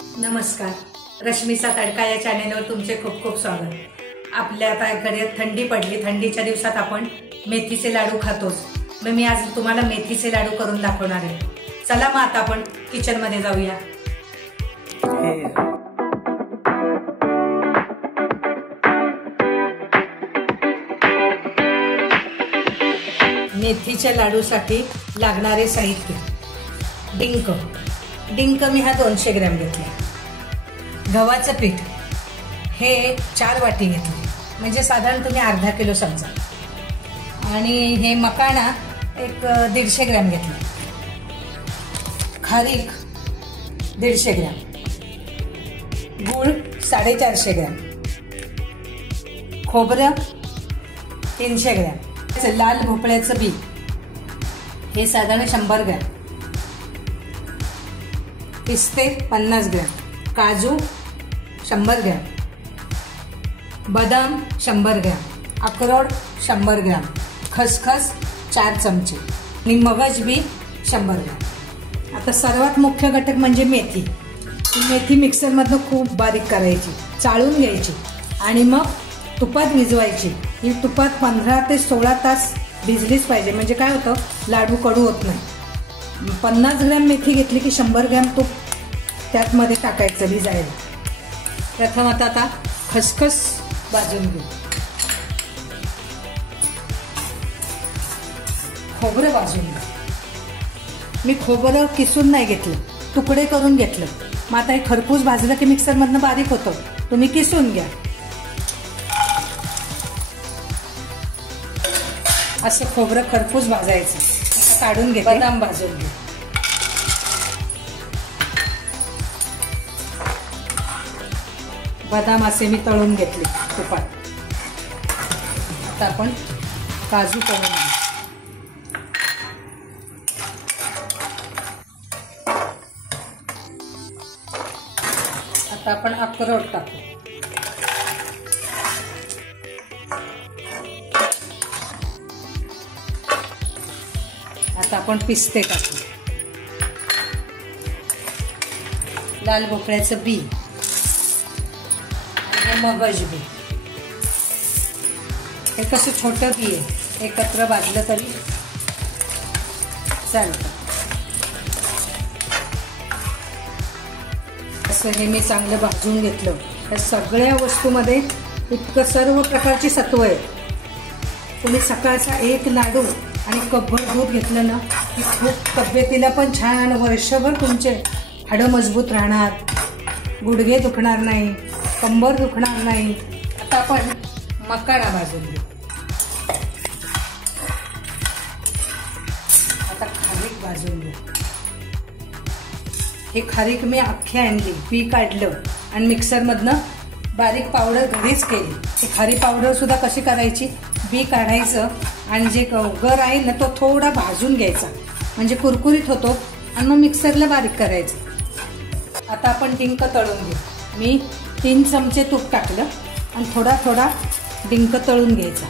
नमस्कार, रश्मीचा तडका या चॅनेलवर तुमचे खूप खूप स्वागत। आपल्या आता घरात थंडी पडली, थंडीच्या दिवसात आपण मेथीचे लाडू खातोच। मग मी आज तुम्हाला मेथीचे लाडू करून दाखवणार आहे। चला मग आता आपण किचन मध्ये जाऊया। मेथीच्या लाडूसाठी लागणारे साहित्य: डिंक मी हा 200 ग्रॅम घेतला। गव्हाचं पीठ हे 4 वाटी घेतले, म्हणजे साधारण तुम्ही अर्धा किलो समजा। आणि हे मकाना एक 150 ग्रॅम घेतला। खारीक 150 ग्रॅम, गूळ 450 ग्रॅम, खोबरं 300 ग्रॅम, लाल भोपळ्याचं बी हे साधारण 100 ग्रॅम, पिस्ते 50 ग्रॅम, काजू 100 ग्रॅम, बदाम 100 ग्रॅम, अक्रोड 100 ग्रॅम, खसखस 4 चमचे आणि मगज बी 100 ग्रॅम। आता सर्वात मुख्य घटक म्हणजे मेथी। ही मेथी मिक्सरमधनं खूप बारीक करायची, चाळून घ्यायची आणि मग तुपात भिजवायची। ही तुपात 15 ते 16 तास भिजलीच पाहिजे, म्हणजे काय होतं, लाडू कडू होत नाही। 50 ग्रॅम मेथी घेतली की 100 ग्रॅम तूप त्यात मध्ये टाकायचं भिजायला। प्रथम आता खसखस भाजून घेऊ, खोबरं भाजून घेऊ। मी खोबरं किसून नाही घेतलं, तुकडे करून घेतलं। मग आता हे खरपूस भाजलं की मिक्सर मधनं बारीक होतं, तुम्ही किसून घ्या। असं खोबरं खरपूस भाजायचं। आता काढून घे, बदाम भाजून घे। बदाम असे मी तळून घेतले तुपात। आता आपण काजू तळून घेऊ। आता आपण अक्रोड टाकू। आता आपण पिस्ते टाकू, लाल भोपळ्याचं बी, मगज बी। हे कसं छोटं बी आहे, एकत्र भाजलं तरी चालतं। असं हे मी चांगलं भाजून घेतलं। या सगळ्या वस्तूमध्ये इतकं सर्व प्रकारची सत्व आहे। तुम्ही सकाळचा एक लाडू आणि कपभर दूध घेतलं ना की खूप तब्येतीला पण छान, वर्षभर तुमचे हाडं मजबूत राहणार, गुडघे दुखणार नाही, कंबर दुखणार नाही। आता आपण मकाना भाजून घेऊ। आता खारीक भाजून घेऊ। हे खारीक मी अख्खी आणली, बी काढलं आणि मिक्सर मधनं बारीक पावडर घरीच केली। ही खारी पावडर सुद्धा कशी करायची, बी काढायचं आणि जे गर आहे ना तो थोडा भाजून घ्यायचा, म्हणजे कुरकुरीत होतो आणि मग मिक्सरला बारीक करायचं। आता आपण डिंक तळून घेऊ। मी 3 चमचे तूप टाकलं आणि थोडा थोडा डिंक तळून घ्यायचा।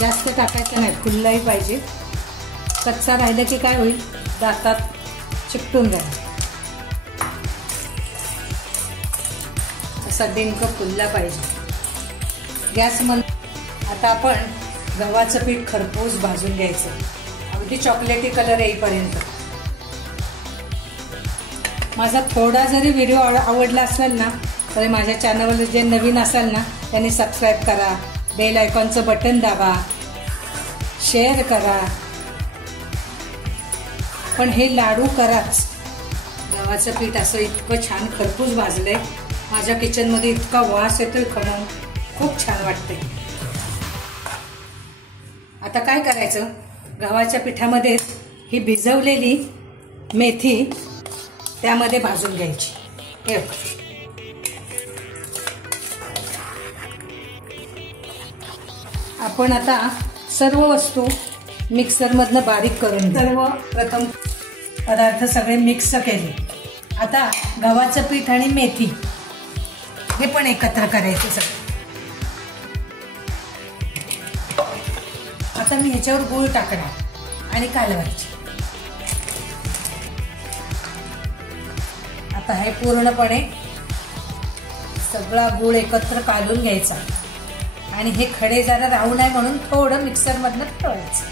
जास्त टाकायचं नाही, फुललाही पाहिजे। कच्चा राहिलं की काय होईल, दातात चिकटून जाईल। असा डिंक फुलला पाहिजे गॅसमध्ये। आता आपण गव्हाचं पीठ खरपूस भाजून घ्यायचं, अगदी चॉकलेटी कलर येईपर्यंत। माझा थोडा जरी व्हिडिओ आवडला असेल ना तर माझ्या चॅनलवर जे नवीन असाल ना त्यांनी सबस्क्राईब करा, बेल आयकॉनचं बटन दाबा, शेअर करा। पण हे लाडू कराच। गव्हाचं पीठ असं इतकं छान खरपूस भाजलंय, माझ्या किचनमध्ये इतका वास येतोय, खमंग, खूप छान वाटते। आता काय करायचं, गव्हाच्या पिठामध्ये ही भिजवलेली मेथी त्यामध्ये भाजून घ्यायची। हे आपण आता सर्व वस्तू मिक्सर मधनं बारीक करून सर्व प्रथम पदार्थ सगळे मिक्स केले। आता गव्हाचं पीठ आणि मेथी हे पण एकत्र करायचे सगळं। आता मी ह्याच्यावर गूळ टाकणार आणि कालवायची। आता हे पूर्णपणे सगळा गूळ एकत्र काढून घ्यायचा आणि हे खडे जरा राहू नये म्हणून थोडं मिक्सरमधनं फिरवायचं.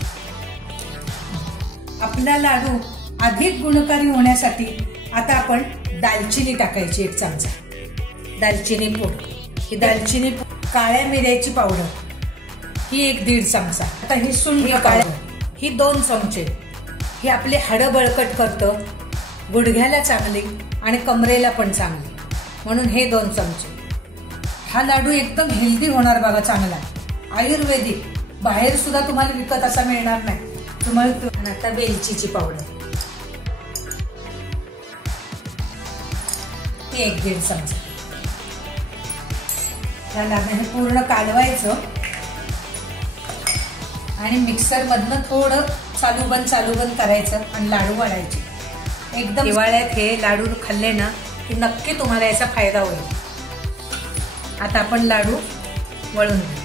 आपला लाडू अधिक गुणकारी होण्यासाठी आता आपण दालचिनी टाकायची 1 चमचा. दालचिनी पूड, ही दालचिनी काळ्या मिऱ्याची पावडर ही 1-1.5 चमचा. आता ही सुंठ काळ्या ही 2 चमचे. ही आपले हाडं बळकट करतं, गुडघ्याला चांगली आणि कमरेला पण चांगली म्हणून हे 2 चमचे. हा लाडू एकदम हेल्दी होणार बघा, चांगला आयुर्वेदिक. बाहेर सुद्धा तुम्हाला विकत असा मिळणार नाही तुम्हाला. आता वेलचीची पावडर ही 1-1.5 चमचा. त्याला हे पूर्ण कालवायचं आणि मिक्सर मधनं थोडं चालू बंद करायचं आणि लाडू वळायचे. एकदम हिवाळ्यात हे लाडू खाल्ले ना की नक्की तुम्हाला याचा फायदा होईल. आता आपण लाडू वळून घेऊ.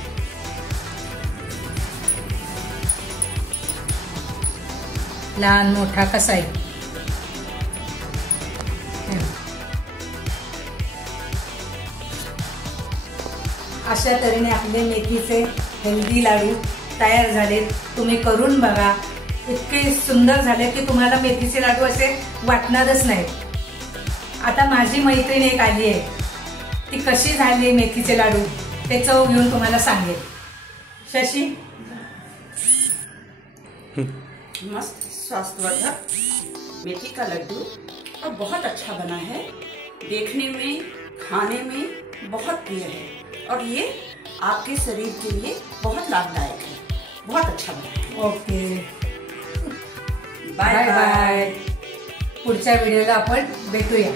लहान मोठा कसाही. अशा तऱ्हेने आपले मेथीचे हेल्दी लाडू तयार झाले. तुम्ही करून बघा, इतके सुंदर झाले की तुम्हाला मेथीचे लाडू असे वाटणारच नाहीत. आता माझी मैत्रीण एक आली आहे, ती कशी झाली मेथीचे लाडू ते चव घेऊन तुम्हाला सांगेल. शशी, मस्त स्वास्थ्यवर्धक मेथी का लड्डू और बहुत अच्छा बना है. देखने में, खाने में बहुत प्रिय है और ये आपके शरीर के लिए बहुत लाभदायक है. बहुत अच्छा बना है. Okay, bye bye. पुढच्या व्हिडिओला आपण भेटूया.